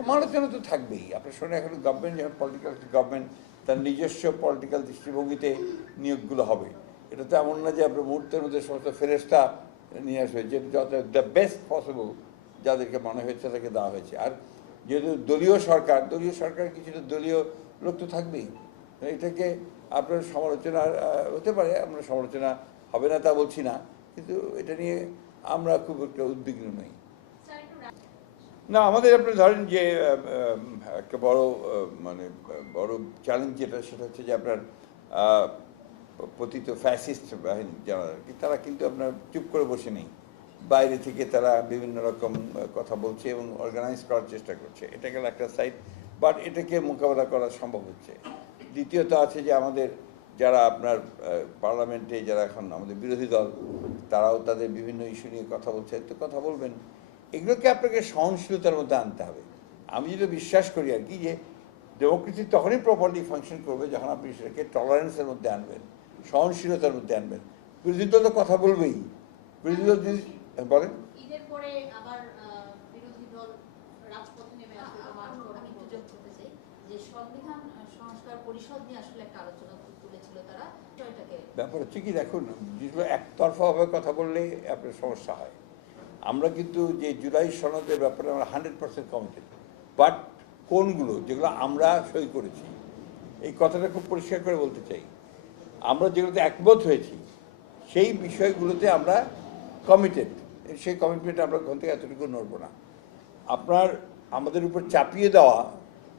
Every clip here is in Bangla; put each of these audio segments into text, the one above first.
সমালোচনা তো থাকবেই। আপনার শোনেন এখন গভর্নমেন্ট যখন পলিটিক্যাল গভর্নমেন্ট তার নিজস্ব পলিটিক্যাল দৃষ্টিভঙ্গিতে নিয়োগগুলো হবে। এটা তো এমন না যে আপনার মুহূর্তের মধ্যে সমস্ত ফেরেস্তা নিয়ে আসবে, যে যত দ্য বেস্ট পসিবল যাদেরকে মনে হয়েছে তাদেরকে দেওয়া হয়েছে। আর যেহেতু দলীয় সরকার কিছুটা দলীয় লোক তো থাকবেই। এটাকে আপনার সমালোচনা হতে পারে, আমরা সমালোচনা হবে না তা বলছি না, কিন্তু এটা নিয়ে আমরা খুব একটা উদ্বিগ্ন নই। না, আমাদের আপনি ধরেন যে একটা বড় মানে বড় চ্যালেঞ্জ যেটা, সেটা হচ্ছে যে আপনার পতিত ফ্যাসিস্ট বাহিনী যারা আর কি, তারা কিন্তু আপনার চুপ করে বসে নেই। বাইরে থেকে তারা বিভিন্ন রকম কথা বলছে এবং অর্গানাইজ করার চেষ্টা করছে। এটা গেল একটা সাইড, বাট এটাকে মোকাবেলা করা সম্ভব হচ্ছে। দ্বিতীয়ত আছে যে আমাদের যারা আপনার পার্লামেন্টে যারা এখন আমাদের বিরোধী দল, তারাও তাদের বিভিন্ন ইস্যু নিয়ে কথা বলছে। তো কথা বলবেন, এগুলোকে আপনাকে সহনশীলতার মধ্যে আনতে হবে। আমি যেটা বিশ্বাস করি আর কি, যে ডেমোক্রেসি তখনই প্রপারলি ফাংশন করবে যখন আপনি সেটাকে টলারেন্সের মধ্যে আনবেন, সহনশীলতার মধ্যে আনবেন। বিরোধী দল তো কথা বলবেই। বিরোধী দল যদি বলেন, ঈদের পরে আবার বিরোধী দল রাজপথে নেমে আসবে। আমি একটু যোগ করতে চাই যে সংবিধান সংস্কার পরিষদ নিয়ে আসলে একটা আলোচনা তুলেছিল তারা। ব্যাপার হচ্ছে কি, দেখুন, যেগুলো একতরফাভাবে কথা বললে আপনার সমস্যা হয়। আমরা কিন্তু যে জুলাই সনদের ব্যাপারে আমরা 100% কমিটেড, বাট কোনগুলো যেগুলো আমরা সই করেছি, এই কথাটা খুব পরিষ্কার করে বলতে চাই, আমরা যেগুলোতে একমত হয়েছি সেই বিষয়গুলোতে আমরা কমিটেড। সেই কমিটমেন্ট আমরা ওখান থেকে এতটুকু নড়ব না। আপনার আমাদের উপর চাপিয়ে দেওয়া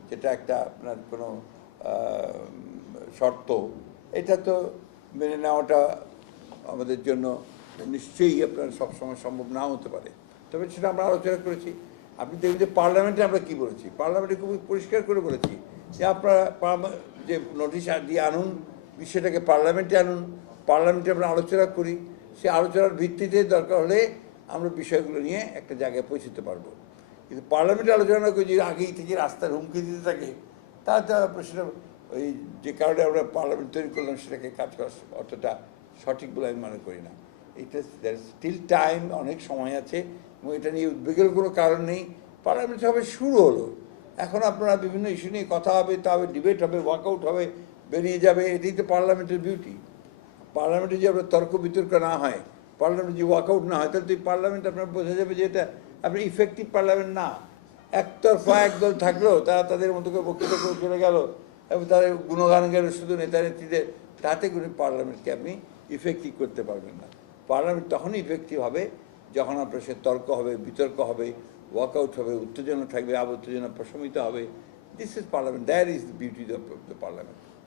যেটা একটা আপনার কোনো শর্ত, এটা তো মেনে নেওয়াটা আমাদের জন্য নিশ্চয়ই আপনার সবসময় সম্ভব নাও হতে পারে। তবে সেটা আমরা আলোচনা করেছি। আপনি দেখবেন যে পার্লামেন্টে আমরা কী বলেছি, পার্লামেন্টে খুবই পরিষ্কার করে বলেছি যে আপনারা যে নোটিশ দিয়ে আনুন, বিষয়টাকে পার্লামেন্টে আনুন, পার্লামেন্টে আমরা আলোচনা করি। সে আলোচনার ভিত্তিতে দরকার হলে আমরা বিষয়গুলো নিয়ে একটা জায়গায় পৌঁছতে পারবো। কিন্তু পার্লামেন্টে আলোচনা করে যদি আগেই থেকে রাস্তার হুমকি দিতে থাকে, তাহলে আপনার সেটা ওই যে কারণে আমরা পার্লামেন্ট তৈরি করলাম সেটাকে কাজ করা অতটা সঠিক বলে আমি মনে করি না। এটা স্টিল টাইম, অনেক সময় আছে এবং এটা নিয়ে উদ্বেগের কোনো কারণ নেই। পার্লামেন্ট হবে শুরু হলো, এখন আপনারা বিভিন্ন ইস্যু নিয়ে কথা হবে, তা হবে, ডিবেট হবে, ওয়ার্কআউট হবে, বেরিয়ে যাবে। এটাই তো পার্লামেন্টের বিউটি। পার্লামেন্টে যে আপনার তর্ক বিতর্ক না হয়, পার্লামেন্টে যে ওয়ার্কআউট না হয়, তাহলে তো পার্লামেন্ট আপনার বোঝা যাবে যে এটা আপনার ইফেক্টিভ পার্লামেন্ট না। একতরফা একদল থাকলো, তারা তাদের মতো করে বক্তৃতা করে চলে গেল এবং তাদের গুণগান গেল শুধু নেতা নেত্রীদের, তাতে করে পার্লামেন্টকে আপনি ইফেক্টিভ করতে পারবেন না। পার্লামেন্ট তখনই ইফেক্টিভ হবে যখন আপনার সে তর্ক হবে, বিতর্ক হবে, ওয়ার্কআউট হবে, উত্তেজনা থাকবে, আবার উত্তেজনা প্রশমিত হবে। This is parliament, that is the beauty of the parliament.